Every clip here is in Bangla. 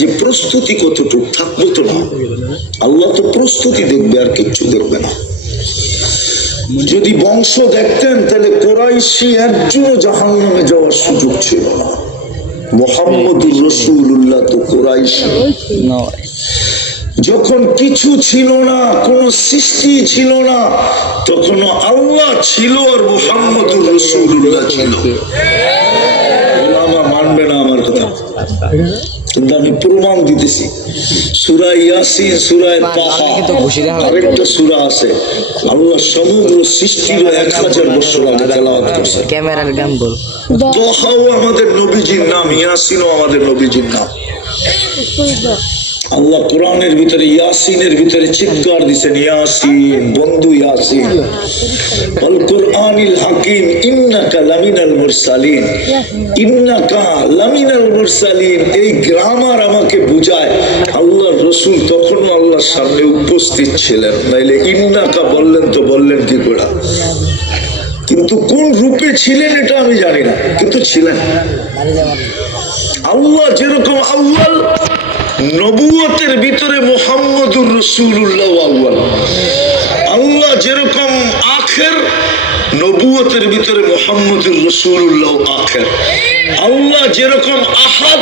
যে প্রস্তুতি কতটুকু থাকবো তো না, আল্লাহ তো প্রস্তুতি দেখবে আর কিচ্ছু দেখবে না। যদি বংশ দেখতেন তাহলে কোরাইশি একজন জাহান্নামে যাওয়ার সুযোগ ছিল না। মুহাম্মদুর রাসূলুল্লাহ তো কোরাইশি। যখন কিছু ছিল না, কোন সৃষ্টি ছিল না, তখন আল্লাহ ছিল আর মুহাম্মদুর রাসূলুল্লাহ ছিল। ওলামা মানবে না আমার কথা, কিন্তু আমি প্রমাণ দিতেছি। সূরা ইয়াসিন, সূরা তাহা, আরেকটা সূরা আছে, আল্লাহ সমগ্র সৃষ্টির 1000 বছর আগে তেলাওয়াত করেছে। ক্যামেরার গান বল। তাহাও আমাদের নবীজির নাম, ইয়াসিনও আমাদের নবীজির নাম। আল্লাহ কোরআনের ভিতরে ইয়াসিনের ভিতরে চিৎকার দিয়েছেন, ইয়াসিন বন্ধু ইয়াসিন, আল কুরআনিল হাকিম, ইন্নাকা লামিনাল মুরসালিন, ইন্নাকা লামিনাল মুরসালিন। এই গ্রামার আমাকে বুঝায় আল্লাহর রাসূল তখনও আল্লাহর সামনে উপস্থিত ছিলেন, নাইলে ইন্নাকা বললেন তো বললেন কি করে? কিন্তু কোন রূপে ছিলেন এটা আমি জানি না, কিন্তু ছিলেন। আল্লাহ যেরকম আউয়াল, নবুয়তের ভিতরে মুহাম্মদুর রাসূলুল্লাহ আউয়াল। আল্লাহ যেরকম আখির, নবুয়তের ভিতরে মুহাম্মদুর রাসূলুল্লাহ আখির। আল্লাহ যেরকম আহাদ,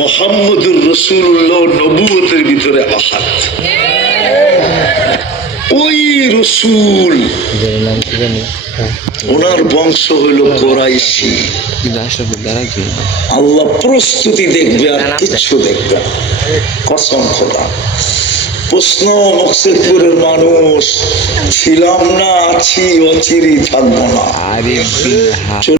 মুহাম্মদুর রাসূলুল্লাহ নবুয়তের ভিতরে আহাদ। ওই রাসূল, ওনার বংশ হইল কোরাইশি। আল্লাহ প্রস্তুতি দেখবে আর কিচ্ছু দেখবে না, কসম খোদা। প্রশ্ন, মকসেদপুরের মানুষ ছিলাম না, আছি, অচিরেই থাকবো না।